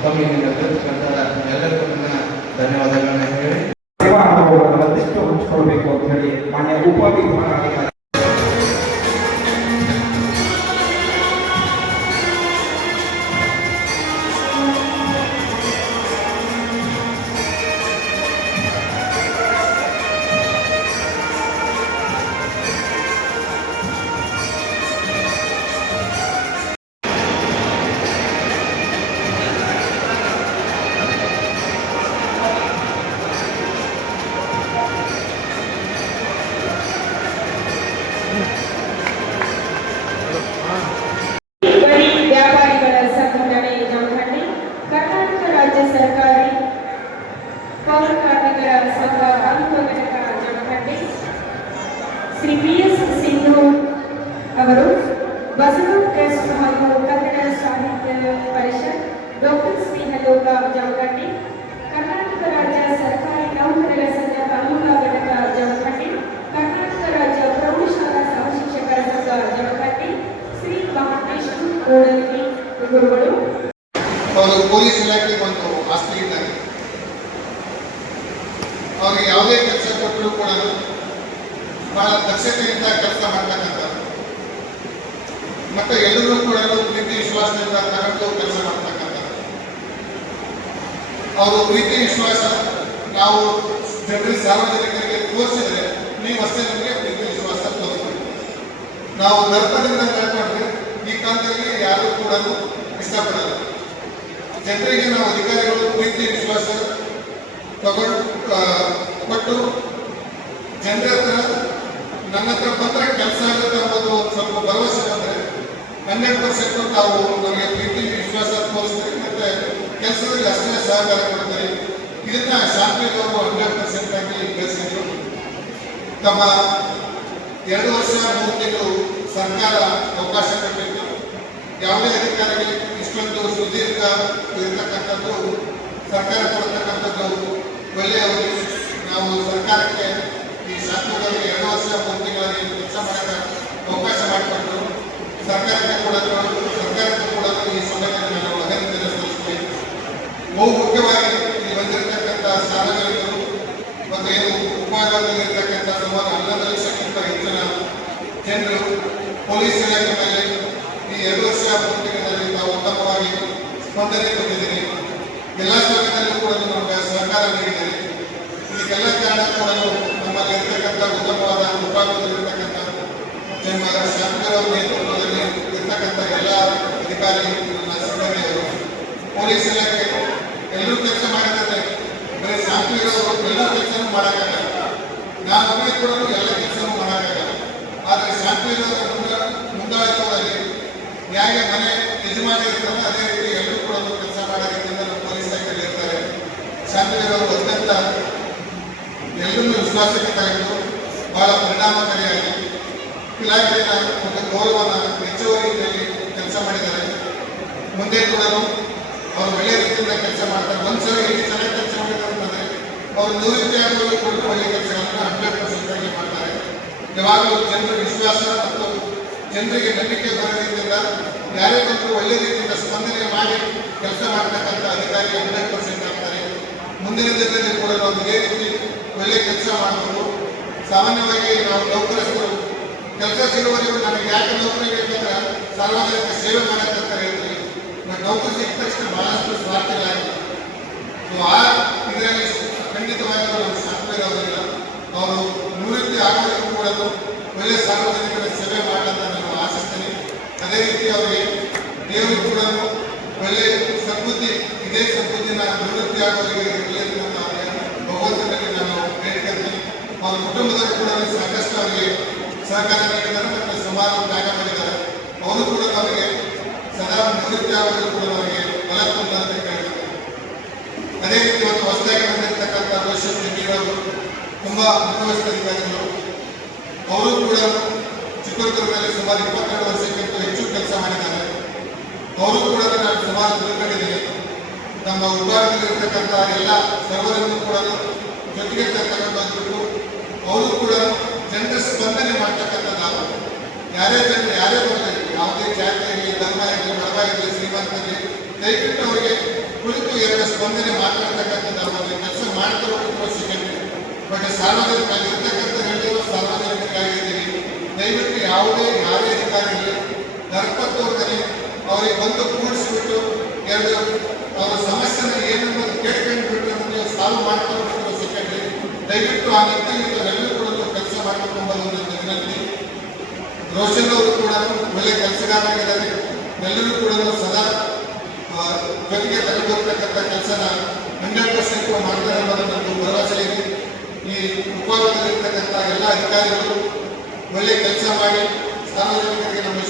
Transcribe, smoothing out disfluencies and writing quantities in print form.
ಮತ್ತೊಮ್ಮೆ ನಿರ್ಧರಿಸಿದಂಥ ಎಲ್ಲರಿಗೂ ನನ್ನ ಧನ್ಯವಾದಗಳನ್ನು ಹೇಳಿ ಸೇವಾ ಅನುಭವವನ್ನು ಮತ್ತಷ್ಟು ಹಂಚಿಕೊಳ್ಬೇಕು ಅಂತ ಹೇಳಿ ಮಾನ್ಯ ಉಪವಿಭಾಗಾಧಿಕಾರಿ ಶ್ರೀ PS ಸಿಂಧು ಅವರು ಬಸವ ಟ್ರಸ್ಟ್ ಹಾಗೂ ಕನ್ನಡ ಸಾಹಿತ್ಯ ಪರಿಷತ್ ಡಾಕ್ಟರ್ ಸ್ನೇಹಲೋಕ ಜಮಖಂಡಿ ಕರ್ನಾಟಕ ರಾಜ್ಯ ಸರ್ಕಾರಿ ನೌಕರರ ಸಂಘ ತಾಲೂಕಾ ಘಟಕ ಜಮಖಂಡಿ ಕರ್ನಾಟಕ ರಾಜ್ಯ ಪ್ರೌಢಶಾಲಾ ಸಹಶಿಕ್ಷಕರ ಸಂಘ ಜಮಖಂಡಿ ಶ್ರೀ ಮಹಾಂತೇಶ್ವರ ಕೋಡಲಿಗೆ ಗುರುಗಳು ಅವರು ಪೊಲೀಸ್ ಇಲಾಖೆಗೆ ಒಂದು ಆಸ್ತಿ ಇದ್ದಾರೆ. ಅವ್ರಿಗೆ ಯಾವುದೇ ಕೆಲಸ ಕೊಟ್ಟರು ಕೂಡ ಬಹಳ ದಕ್ಷತೆಯಿಂದ ಕೆಲಸ ಮಾಡ್ತಕ್ಕಂಥ ಮತ್ತೆ ಎಲ್ಲರೂ ಕೂಡ ಪ್ರೀತಿ ವಿಶ್ವಾಸದಿಂದ ತಗೊಂಡು ಕೆಲಸ ಮಾಡ್ತಕ್ಕಂಥ ಅವರು ಪ್ರೀತಿ ವಿಶ್ವಾಸ ನಾವು ಜನರಿಗೆ ಸಾರ್ವಜನಿಕರಿಗೆ ತೋರಿಸಿದ್ರೆ ನೀವು ಅಷ್ಟೇ ನಮಗೆ ಪ್ರೀತಿ ವಿಶ್ವಾಸ ತೋರಿಸ್ಬೇಕು. ನಾವು ದರ್ಪದಿಂದ ಕಳ್ಕೊಂಡ್ರೆ ಈ ಕಾಲದಲ್ಲಿ ಯಾರು ಕೂಡ ಇಷ್ಟಪಡಲ್ಲ. ಜನರಿಗೆ ನಾವು ಅಧಿಕಾರಿಗಳು ಪ್ರೀತಿ ವಿಶ್ವಾಸ ಕೊಟ್ಟು ಜನರ ಹತ್ರ ನನ್ನ ಹತ್ರ ಬಂದರೆ ಕೆಲಸ ಆಗುತ್ತೆ ಅನ್ನೋದು ಸ್ವಲ್ಪ ಭರವಸೆ ಬಂದರೆ 100% ನಾವು ನಮಗೆ ಪ್ರೀತಿ ವಿಶ್ವಾಸ ತೋರಿಸ್ತೀವಿ ಮತ್ತೆ ಕೆಲಸದಲ್ಲಿ ಅಷ್ಟೇ ಸಹಕಾರ ಕೊಡ್ತೀವಿ. ಇದನ್ನ ಶಾಂತಿಯವರು 100% ಆಗಿ ಬೆಳೆಸಿದ್ರು. ತಮ್ಮ 2 ವರ್ಷ 3 ತಿಂಗಳು ಸರ್ಕಾರ ಅವಕಾಶ ಕೊಟ್ಟಿತ್ತು. ಯಾವುದೇ ಅಧಿಕಾರಿಗೆ ಇಷ್ಟೊಂದು ಸುದೀರ್ಘ ಇರತಕ್ಕಂಥದ್ದು ಸರ್ಕಾರ ಕೊಡ್ತಕ್ಕಂಥದ್ದು ಒಳ್ಳೆಯ ನಾವು ಸರ್ಕಾರಕ್ಕೆ ಈ ಶಾಸಕರಿಗೆ 2 ವರ್ಷ 3 ತಿಂಗಳಲ್ಲಿ ಕೆಲಸ ಮಾಡಕ್ಕೆ ಅವಕಾಶ ಮಾಡಿಕೊಟ್ಟು ಸರ್ಕಾರಕ್ಕೆ ಕೂಡ ಈ ಸಮಯದಲ್ಲಿ ನಾವು ಅಭಿನಂದನೆ ಸಲ್ಲಿಸುತ್ತೇವೆ. ಬಹು ಮುಖ್ಯವಾಗಿ ಇಲ್ಲಿ ಬಂದಿರತಕ್ಕಂಥ ಸಾರ್ವಜನಿಕರು ಮತ್ತು ಏನು ಉಪವಿಭಾಗದಲ್ಲಿರ್ತಕ್ಕಂಥ ಸುಮಾರು 11 ಲಕ್ಷಕ್ಕಿಂತ ಹೆಚ್ಚಿನ ಜನರು ಪೊಲೀಸ್ ಇಲಾಖೆ ಮೇಲೆ ಈ 2 ವರ್ಷ 3 ತಿಂಗಳಲ್ಲಿ ನಾವು ಉತ್ತಮವಾಗಿ ಸ್ಪಂದನೆ ಕೊಟ್ಟಿದ್ದೀರಿ. ಎಲ್ಲ ಸಮಯದಲ್ಲೂ ಕೂಡ ನಮಗೆ ಸಹಕಾರ ನೀಡಿದ್ದೀರಿ. ಇದಕ್ಕೆಲ್ಲ ಕಾರಣ ಕೂಡ ನಮ್ಮಲ್ಲಿ ಇರ್ತಕ್ಕಂಥ ಉತ್ತಮವಾದ ವಿಭಾಗದಲ್ಲಿರ್ತಕ್ಕಂಥ ಶಾಸಕರ ನೇತೃತ್ವದಲ್ಲಿ ಇರ್ತಕ್ಕಂಥ ಎಲ್ಲ ಅಧಿಕಾರಿ ಸಿಬ್ಬಂದಿಯವರು ಪೊಲೀಸ್ ಇಲಾಖೆ ಎಲ್ಲರೂ ಕೆಲಸ ಮಾಡಿದ್ದಾರೆ. ಬರೀ ಶಾಸಕರು ಎಲ್ಲ ಕೆಲಸನೂ ಮಾಡೋಕ್ಕಾಗಲ್ಲ. ನಾವೊಬ್ಬರೇ ಕೂಡ ಎಲ್ಲ ಕೆಲಸನೂ ಮಾಡೋಕ್ಕಾಗಲ್ಲ. ಆದರೆ ಶಾಸಕರ ಮುಂದಾಳತ್ವದಲ್ಲಿ ನ್ಯಾಯ ಮನೆ ಯಜಮಾನ ಇರ್ತಾರೆ ಅದೇ ರೀತಿ ಎಲ್ಲರೂ ಕೂಡ ಕೆಲಸ ಮಾಡೋ ರೀತಿಯಿಂದ ನಮ್ಮ ಪೊಲೀಸ್ ಇಲಾಖೆಯಲ್ಲಿ ಇರ್ತಾರೆ. ಶಾಸಕರು ಅತ್ಯಂತ ಎಲ್ಲರನ್ನೂ ವಿಶ್ವಾಸಕ್ಕೆ ತಗೊಂಡು ಬಹಳ ಪರಿಣಾಮಕಾರಿಯಾಗಿ ಇಲಾಖೆಯ ಒಂದು ಗೌರವನ ಹೆಚ್ಚುವ ರೀತಿಯಲ್ಲಿ ಕೆಲಸ ಮಾಡಿದ್ದಾರೆ. ಮುಂದೆ ಕೂಡ ಅವರು ಒಳ್ಳೆಯ ರೀತಿಯಿಂದ ಕೆಲಸ ಮಾಡ್ತಾರೆ. ಒಂದ್ಸಲ ಇಲ್ಲಿ ಚೆನ್ನಾಗಿ ಕೆಲಸ ಮಾಡಿದ್ದಾರೆ ಅಂತಂದರೆ ಅವರು ನಿವೃತ್ತಿ ಆಗುವ ಕೂಡ ಒಳ್ಳೆಯ ಕೆಲಸಗಳನ್ನು 100% ಆಗಿ ಮಾಡ್ತಾರೆ. ಯಾವಾಗಲೂ ಜನರ ವಿಶ್ವಾಸ ಮತ್ತು ಜನರಿಗೆ ನಂಬಿಕೆ ಬರೋ ರೀತಿಯಿಂದ ಯಾರೇ ಬಂದರೂ ಒಳ್ಳೆಯ ರೀತಿಯಿಂದ ಸ್ಪಂದನೆ ಮಾಡಿ ಕೆಲಸ ಮಾಡ್ತಕ್ಕಂಥ ಅಧಿಕಾರಿ 100% ಆಗ್ತಾರೆ. ಮುಂದಿನ ದಿನದಲ್ಲಿ ಕೂಡ ನಾವು ಇದೇ ರೀತಿ ಒಳ್ಳೆಯ ಕೆಲಸ ಮಾಡಬಹುದು. ಸಾಮಾನ್ಯವಾಗಿ ನಾವು ನೌಕರಸ್ಥರು ಕೆಲಸ ಸಿಗುವವರೆಗೂ ನನಗೆ ಯಾಕೆ ನೌಕರಿ ಬೇಕಂದ್ರೆ ಸಾರ್ವಜನಿಕ ಸೇವೆ ಮಾಡಕ್ಕಂತ ಹೇಳ್ತೀವಿ. ಬಟ್ ನೌಕರಿ ಸಿಕ್ಕ ತಕ್ಷಣ ಬಹಳಷ್ಟು ಸ್ವಾರ್ಥಿಗಳಾಗಿದೆ. ಆ ಇದರಲ್ಲಿ ಖಂಡಿತವಾಗಿ ನಮ್ಮ ಶಾಸಕರು ಅವರಿಲ್ಲ. ಅವರು ನಿವೃತ್ತಿ ಆಗೋವರೆಗೂ ಕೂಡ ಒಳ್ಳೆಯ ಸಾರ್ವಜನಿಕರ ಸೇವೆ ಮಾಡಂತ ನಾನು ಆಶಿಸ್ತೀನಿ. ಅದೇ ರೀತಿ ಅವರಿಗೆ ದೇವರು ಕೂಡ ಒಳ್ಳೆಯ ಸದ್ಬುದ್ಧಿ ಇದೇ ಸದ್ಬುದ್ಧಿನ ನಿವೃತ್ತಿ ಆಗೋವರೆಗೆ ಇರಲಿ ಅಂತ ಭಗವಂತನಲ್ಲಿ ನಾನು ಬೇಡ್ಕೊಳ್ತೀನಿ. ಅವರ ಕುಟುಂಬದಲ್ಲಿ ಕೂಡ ಸಾಕಷ್ಟು ಅವರಿಗೆ ಸಹಕಾರ ನೀಡಿದ್ದಾರೆ ಮತ್ತು ಸುಮಾರು ತ್ಯಾಗ ಮಾಡಿದ್ದಾರೆ. ಅವರು ಕೂಡ ಅವರಿಗೆ ಸದಾ ನಿವೃತ್ತಿ ಆಗೋದು ಕೂಡ ಅವರಿಗೆ ಬಲ ತುಂಬಂತೆ ಕೇಳಿದ್ದಾರೆ. ಅದೇ ರೀತಿ ಒಂದು ಹೊಸದಾಗಿ ಬಂದಿರತಕ್ಕಂಥ ರೋಷನ್ ಅವರು ತುಂಬ ಅನುಭವಿಸಿದ ಅಧಿಕಾರಿಗಳು. ಅವರು ಕೂಡ ಚಿತ್ರದುರ್ಗದಲ್ಲಿ ಸುಮಾರು 22 ವರ್ಷಕ್ಕಿಂತ ಹೆಚ್ಚು ಕೆಲಸ ಮಾಡಿದ್ದಾರೆ. ಅವರು ಕೂಡ ನಾನು ಸುಮಾರು ತಿಳ್ಕೊಂಡಿದ್ದೀನಿ. ನಮ್ಮ ವಿಭಾಗದಲ್ಲಿರ್ತಕ್ಕಂಥ ಎಲ್ಲ ಸರ್ವರನ್ನು ಕೂಡ ಜೊತೆಗೆ ತಗೊಂಡು ಅವರು ಕೂಡ ಜನರ ಸ್ಪಂದನೆ ಮಾಡ್ತಕ್ಕಂಥದ್ದು. ಯಾರೇ ಜನರು ಯಾರೇ ಬರಲಿ, ಯಾವುದೇ ಜಾತಿ ಇರಲಿ, ಧರ್ಮ ಇರಲಿ, ಬಡವ ಇರಲಿ, ಶ್ರೀಮಂತರಲ್ಲಿ ದಯವಿಟ್ಟು ಅವರಿಗೆ ಕುಳಿತು ಎರಡು ಸ್ಪಂದನೆ ಮಾತಾಡ್ತಕ್ಕಂಥದ್ದು ಅವರಿಗೆ ಕೆಲಸ ಮಾಡ್ತಾ ಹೋಗ್ತಿರುವ ಸೆಕೆಂಡ್ರಿ. ಬಟ್ ಸಾರ್ವಜನಿಕವಾಗಿ ಇರ್ತಕ್ಕಂಥ ಹೇಳಿರೋ ಸಾರ್ವಜನಿಕರಾಗಿದ್ದೀರಿ. ದಯವಿಟ್ಟು ಯಾರೇ ಅಧಿಕಾರಿ ಇರಲಿ ದರ್ಪತ್ತವ್ರದಲ್ಲಿ ಅವರಿಗೆ ಬಂದು ಕೂಡಿಸ್ಬಿಟ್ಟು ಎರಡು ಅವರ ಸಮಸ್ಯೆನ ಏನನ್ನೋದು ಕೇಳ್ಕೊಂಡು ಬಿಟ್ಟು ನೀವು ಸಾಲ್ವ್ ಮಾಡ್ತಾ ಹೋಗ್ತಿರೋ ಸೆಕೆಂಡ್ರಿ. ದಯವಿಟ್ಟು ಆ ನಿಟ್ಟಿನಲ್ಲಿ ನಾವೆಲ್ಲರೂ ಕೂಡ ಕೆಲಸ ಮಾಡ್ಕೊಂಡ್ಬಂದು ನನ್ನ ವಿನಂತಿ. ರೋಷನ್ ಅವರು ಕೂಡ ಒಳ್ಳೆ ಕೆಲಸಗಾರರಾಗಿದ್ದಾರೆ. ಎಲ್ಲರೂ ಕೂಡ ಸದಾ ಜೊತೆಗೆ ತಗೊಂಡೋಗ್ತಕ್ಕಂಥ ಕೆಲಸನ 100% ಮಾಡ್ತಾರೆ ಅನ್ನೋದು ನನಗೆ ಭರವಸೆ ಇದೆ. ಈ ಉಪವಿಭಾಗದಲ್ಲಿರ್ತಕ್ಕಂಥ ಎಲ್ಲ ಅಧಿಕಾರಿಗಳು ಒಳ್ಳೆ ಕೆಲಸ ಮಾಡಿ ಸಾರ್ವಜನಿಕರಿಗೆ ನಮ್ಮ